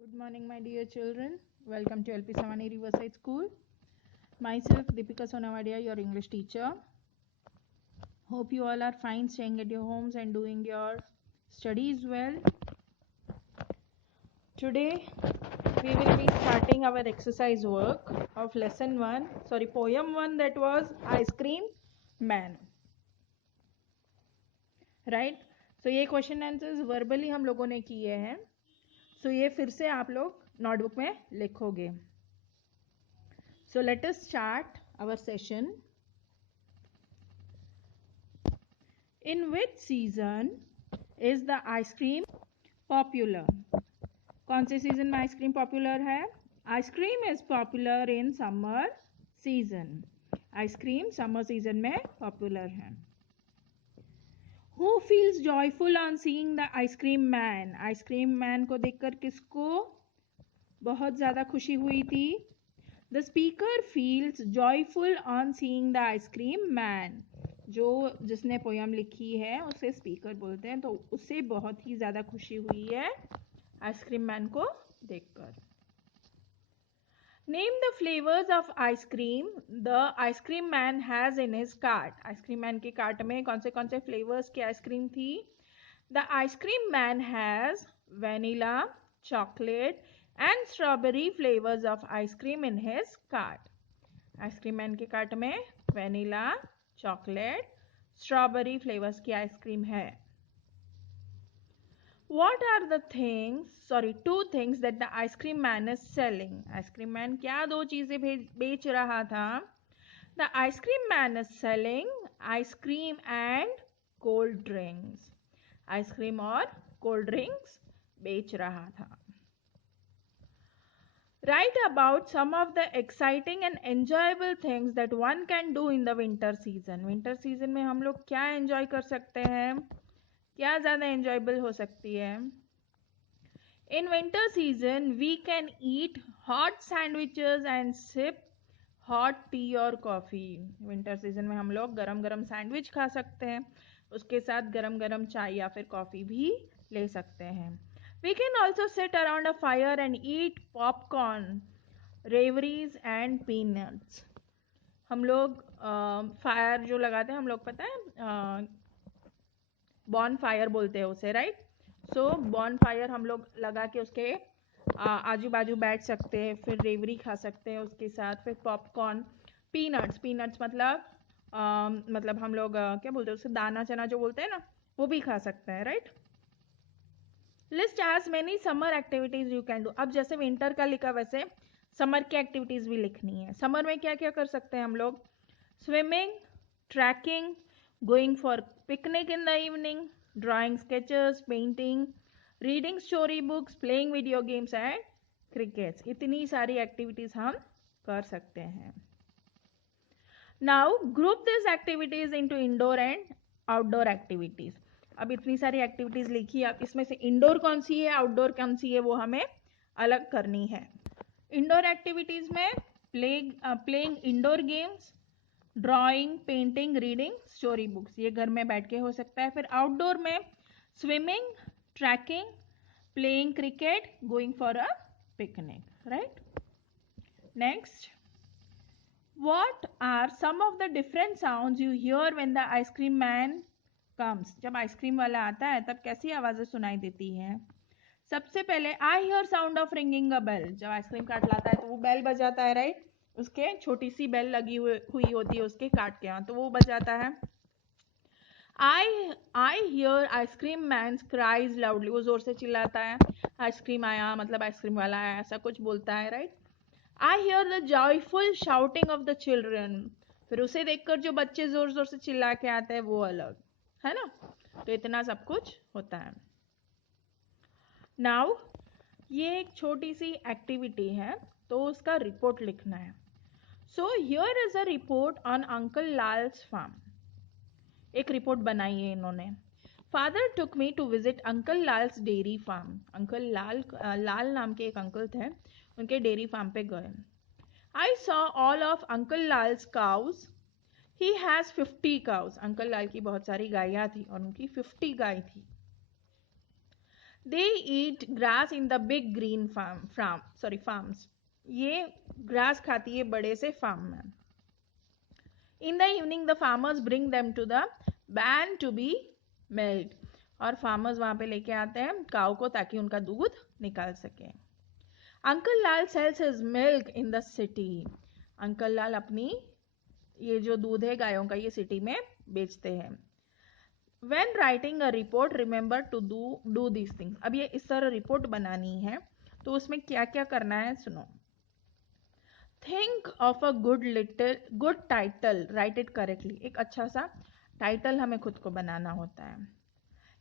Good morning, my dear children. Welcome to LP Savani Riverside School. Myself, Deepika Sonavadia, your English teacher. Hope you all are fine staying at your homes and doing your studies well. Today, we will be starting our exercise work of poem 1 that was Ice Cream Man. Right? So, ये question answers verbally हम लोगों ने किए हैं. So, ये फिर से आप लोग नोटबुक में लिखोगे. So let us start our session. In which season is the ice cream popular? कौन से सीजन में आइसक्रीम पॉपुलर है? Ice cream is popular in summer season. Ice cream summer season में पॉपुलर है. Who feels joyful on seeing the ice cream man? Ice cream man को देखकर किसको बहुत ज्यादा खुशी हुई थी? The speaker feels joyful on seeing the ice cream man. जिसने पोयम लिखी है उसे स्पीकर बोलते हैं, तो उसे बहुत ही ज्यादा खुशी हुई है आइसक्रीम मैन को देखकर. Name the flavors of ice cream the ice cream man has in his cart. Ice cream man के कार्ट में कौन से फ्लेवर्स की आइसक्रीम थी? The ice cream man has vanilla, chocolate and strawberry flavors of ice cream in his cart. Ice cream man के cart में vanilla, chocolate, strawberry flavours की ice cream है. What are the two things that the ice cream man is selling? Ice cream man क्या दो चीजें बेच रहा था? The ice cream man is selling ice cream and cold drinks. Ice cream और cold drinks बेच रहा था. Write about some of the exciting and enjoyable things that one can do in the winter season. Winter season में हम लोग क्या enjoy कर सकते हैं? क्या ज़्यादा enjoyable हो सकती है? In winter season, we can eat hot sandwiches and sip hot tea or coffee. Winter season में हम लोग गरम गरम सैंडविच खा सकते हैं, उसके साथ गरम गरम चाय या फिर कॉफ़ी भी ले सकते हैं. We can also sit around a fire and eat popcorn, ravies and peanuts. हम लोग फायर जो लगाते हैं हम लोग पता है बॉन फायर बोलते हैं उसे, राइट? सो बॉन फायर हम लोग लगा के उसके आजू बाजू बैठ सकते हैं, फिर रेवरी खा सकते हैं उसके साथ, फिर पॉपकॉर्न, पीनट्स मतलब हम लोग क्या बोलते हैं उसे, दाना चना जो बोलते हैं ना, वो भी खा सकते हैं, right? List as many summer activities you can do. अब जैसे विंटर का लिखा वैसे समर की एक्टिविटीज भी लिखनी है. समर में क्या क्या कर सकते हैं हम लोग? Swimming, trekking, going for picnic in the evening, drawing sketches, painting, reading story books, playing video games and cricket. इतनी सारी एक्टिविटीज हम कर सकते हैं. Now group this activities into indoor and outdoor activities. अब इतनी सारी एक्टिविटीज लिखी, अब इसमें से इंडोर कौन सी है, आउटडोर कौन सी है, वो हमें अलग करनी है. इंडोर एक्टिविटीज में playing indoor games, drawing, painting, reading story books, ये घर में बैठ के हो सकता है. फिर आउटडोर में swimming, trekking, playing cricket, going for a picnic, right? Next, what are some of the different sounds you hear when the ice cream man comes? जब आइसक्रीम वाला आता है तब कैसी आवाजें सुनाई देती हैं? सबसे पहले I hear sound of ringing a bell. जब आइसक्रीम कार्ट लाता है तो वो बेल बजाता है, राइट? उसके छोटी सी बेल लगी हुई होती है उसके कार्ट के यहाँ, तो वो बजाता है. I hear ice cream man cries loudly, वो जोर से चिल्लाता है, आइसक्रीम आया मतलब आइसक्रीम वाला आया, ऐसा कुछ बोलता है, right? I hear the joyful shouting of the children. फिर उसे देखकर जो बच्चे जोर जोर से चिल्ला के आते हैं वो अलग है ना. तो इतना सब कुछ होता है. नाउ ये एक छोटी सी एक्टिविटी है, तो उसका रिपोर्ट लिखना है. So here is a report on uncle Lal's farm. एक रिपोर्ट बनाई है इन्होंने. Father took me to visit uncle Lal's dairy farm. Uncle Lal नाम के एक अंकल थे, उनके डेयरी फार्म पे गए. I saw all of uncle Lal's cows. He has 50 cows. Uncle Lal की बहुत सारी गायें थी और उनकी 50 गाय थी. They eat grass in the big green farms. ये grass खाती है बड़े से farm में. In the evening, the farmers bring them to the barn to be milked. और farmers वहाँ पे लेके आते हैं काऊ को ताकि उनका दूध निकाल सके. Uncle Lal sells his milk in the city. Uncle Lal अपनी ये जो दूध है गायों का ये सिटी में बेचते हैं. When writing a report, remember to do these things. अब ये इस तरह रिपोर्ट बनानी है तो उसमें क्या क्या करना है सुनो. Think of a good title. Write it correctly. एक अच्छा सा टाइटल हमें खुद को बनाना होता है.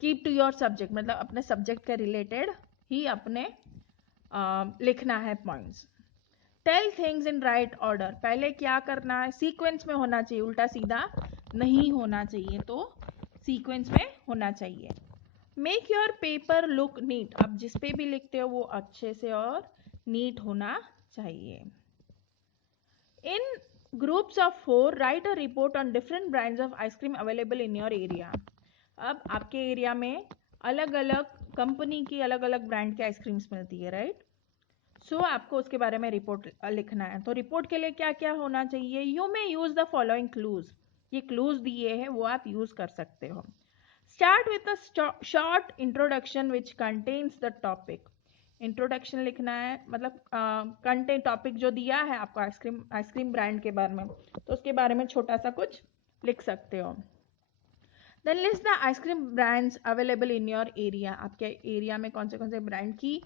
Keep to your subject. मतलब अपने सब्जेक्ट के रिलेटेड ही अपने लिखना है points. Tell things in right order. पहले क्या करना है सीक्वेंस में होना चाहिए, उल्टा सीधा नहीं होना चाहिए, तो सीक्वेंस में होना चाहिए. Make your paper look neat. अब जिस पे भी लिखते हो वो अच्छे से और नीट होना चाहिए. In groups of 4, write a report on different brands of ice cream available in your area. अब आपके एरिया में अलग अलग कंपनी की अलग अलग ब्रांड की आइसक्रीम्स मिलती है, राइट? सो आपको उसके बारे में रिपोर्ट लिखना है. तो रिपोर्ट के लिए क्या क्या होना चाहिए? You may use the following clues. ये क्लूज दिए हैं वो आप यूज कर सकते हो. Start with a short introduction which contains the topic. Introduction लिखना है, मतलब कंटेंट टॉपिक जो दिया है आपको आइसक्रीम ब्रांड के बारे में, तो उसके बारे में छोटा सा कुछ लिख सकते हो. Then list the ice cream brands available in your area. आपके एरिया में कौन से ब्रांड की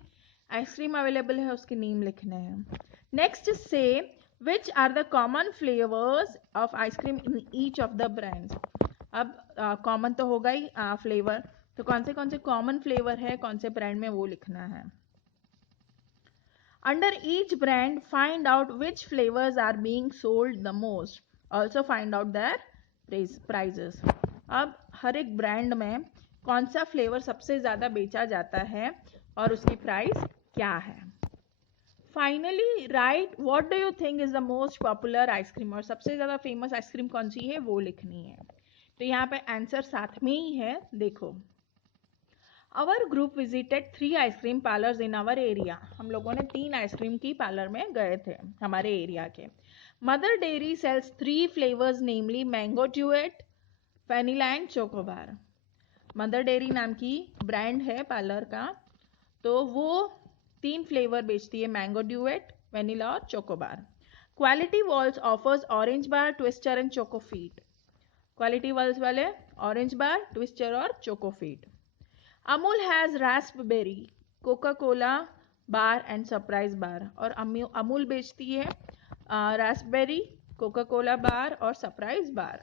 आइसक्रीम अवेलेबल है उसके नेम लिखने हैं. Next say which are the common flavours of ice cream in each of the brands. अब कॉमन तो होगा ही फ्लेवर, तो कौन से कॉमन फ्लेवर है कौन से ब्रांड में वो लिखना है. Under each brand, find out which flavors are being sold the most. Also find out their prices. अब हर एक ब्रांड में कौन सा फ्लेवर सबसे ज़्यादा बेचा जाता है और उसकी प्राइस क्या है. Finally right what do you think is the most popular ice cream. और सबसे ज़्यादा फेमस आइसक्रीम कौन सी है वो लिखनी है. तो यहाँ पे आंसर साथ में ही है, देखो. Our group visited 3 ice cream parlours in our area. हम लोगों ने 3 आइसक्रीम की पार्लर में गए थे हमारे एरिया के. Mother Dairy sells 3 flavours namely mango duet, vanilla and chocobar. Mother Dairy नाम की ब्रांड है पार्लर का, तो वो 3 फ्लेवर बेचती है, मैंगो ड्यूएट, वेनिला और chocobar. Kwality Wall's offers orange bar, twister and chocofit. Kwality Wall's वाले ऑरेंज बार, ट्विस्टर और chocofit. Amul has raspberry, Coca-Cola bar and surprise bar. और अमूल बेचती है raspberry, Coca-Cola bar और surprise bar.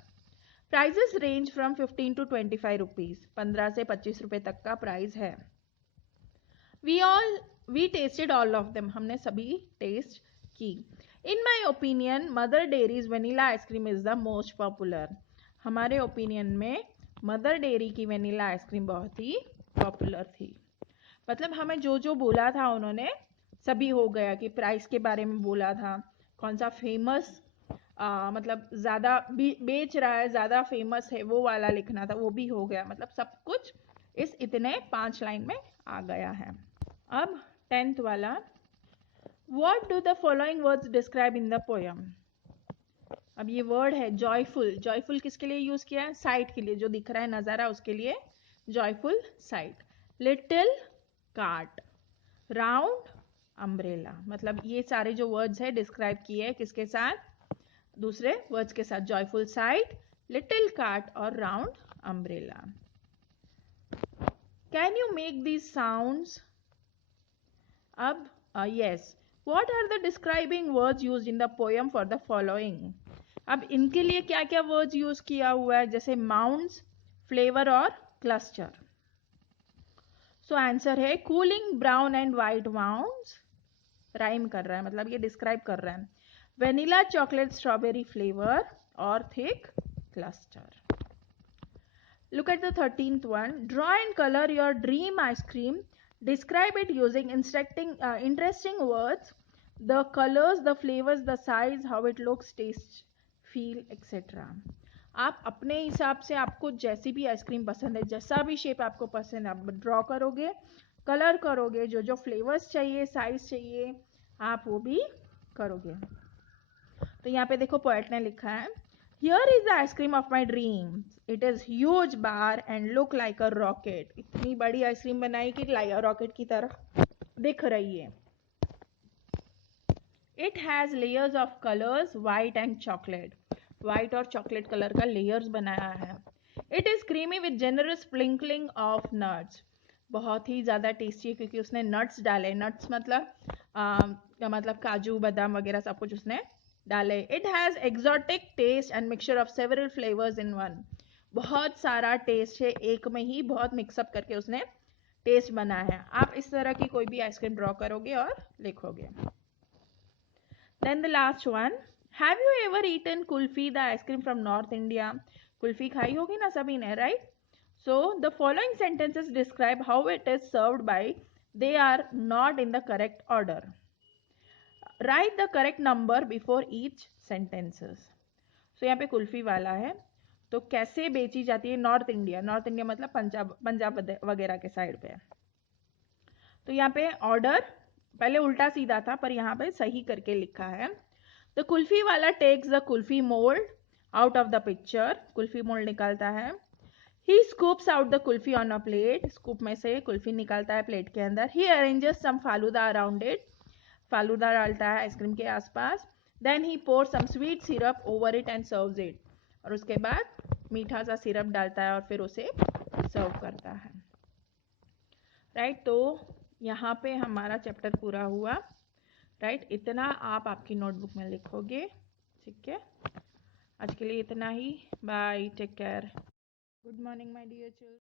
Prices range from 15 to 25 rupees. 15 से 25 रुपए तक का प्राइस है. We tasted all of them. हमने सभी टेस्ट की. In my opinion, Mother Dairy's vanilla ice cream is the most popular. हमारे ओपिनियन में मदर डेयरी की वेनिला आइसक्रीम बहुत ही पॉपुलर थी. मतलब हमें जो जो बोला था उन्होंने सभी हो गया. कि प्राइस के बारे में बोला था, कौन सा फेमस मतलब ज़्यादा बेच रहा है, ज़्यादा फेमस है वो वाला लिखना था, वो भी हो गया. मतलब सब कुछ इस इतने 5 लाइन में आ गया है. अब 10th वाला, What do the following words describe in the poem? अब ये वर्ड है जॉयफुल. जॉयफुल किसके लिए यूज किया है? साइट के लिए, जो दिख रहा है नज़ारा उसके लिए joyful site. Little cart, round umbrella. मतलब ये सारे जो वर्ड्स है डिस्क्राइब किए हैं किसके साथ? दूसरे वर्ड्स के साथ. जॉयफुल साइट, लिटिल कार्ट और round umbrella. Can you make these sounds? अब yes. What are the describing words used in the poem for the following? अब इनके लिए क्या क्या वर्ड्स यूज किया हुआ है? जैसे माउंट्स, फ्लेवर और क्लस्टर. सो आंसर है cooling brown and white mounts. Rhyme कर रहा है, मतलब ये डिस्क्राइब कर रहा है. वेनिला चॉकलेट स्ट्रॉबेरी फ्लेवर और thick cluster. Look at the 13th one. Draw and color your dream ice cream. Describe it using interesting words. The colors, the flavors, the size, how it looks, taste, feel, etc. आप अपने हिसाब से आपको जैसी भी ice cream पसंद है, जैसा भी शेप आपको पसंद है, आप ड्रॉ करोगे कलर करोगे, जो जो फ्लेवर्स चाहिए, साइज चाहिए, आप वो भी करोगे। तो यहाँ पे देखो पोएट ने लिखा है, here is the ice cream of my dream, it is huge bar and look like a rocket. इतनी बड़ी आइसक्रीम बनाई कि रॉकेट की तरह दिख रही है। It has layers of colours white and chocolate, white और चॉकलेट कलर का लेयर्स बनाया है। It is creamy with generous sprinkling of nuts, बहुत ही ज़्यादा टेस्टी है क्योंकि उसने नट्स डाले। नट्स मतलब काजू बादाम वगैरह सब कुछ उसने डाले। It has exotic taste and mixture of several flavours in one, बहुत सारा टेस्ट है एक में ही, बहुत मिक्सअप करके उसने टेस्ट बनाया है। आप इस तरह की कोई भी आइसक्रीम ड्रॉ करोगे और लिखोगे। Then the last one, have you ever eaten kulfi, the ice cream from north India? Kulfi खाई होगी ना सभी ने, right? So the following sentences describe how it is served by, they are not in the correct order. Write the correct number before each sentences. So यहाँ पे कुल्फी वाला है, तो कैसे बेची जाती है नॉर्थ इंडिया, नॉर्थ इंडिया मतलब पंजाब वगैरह के साइड पे। तो यहाँ पे ऑर्डर पहले उल्टा सीधा था, पर यहाँ पे सही करके लिखा है। द कुल्फी वाला takes the kulfi mould out of the picture, kulfi mould निकालता है। He scoops out the kulfi on a plate, scoop में से कुल्फी निकालता है प्लेट के अंदर। He arranges some falooda around it, falooda डालता है आइसक्रीम के आसपास। Then he pours some sweet syrup over it and serves it, और उसके बाद मीठा सा सिरप डालता है और फिर उसे सर्व करता है। राइट, तो यहाँ पे हमारा चैप्टर पूरा हुआ। राइट, इतना आप आपकी नोटबुक में लिखोगे। ठीक है, आज के लिए इतना ही। Bye, take care, good morning my dear children.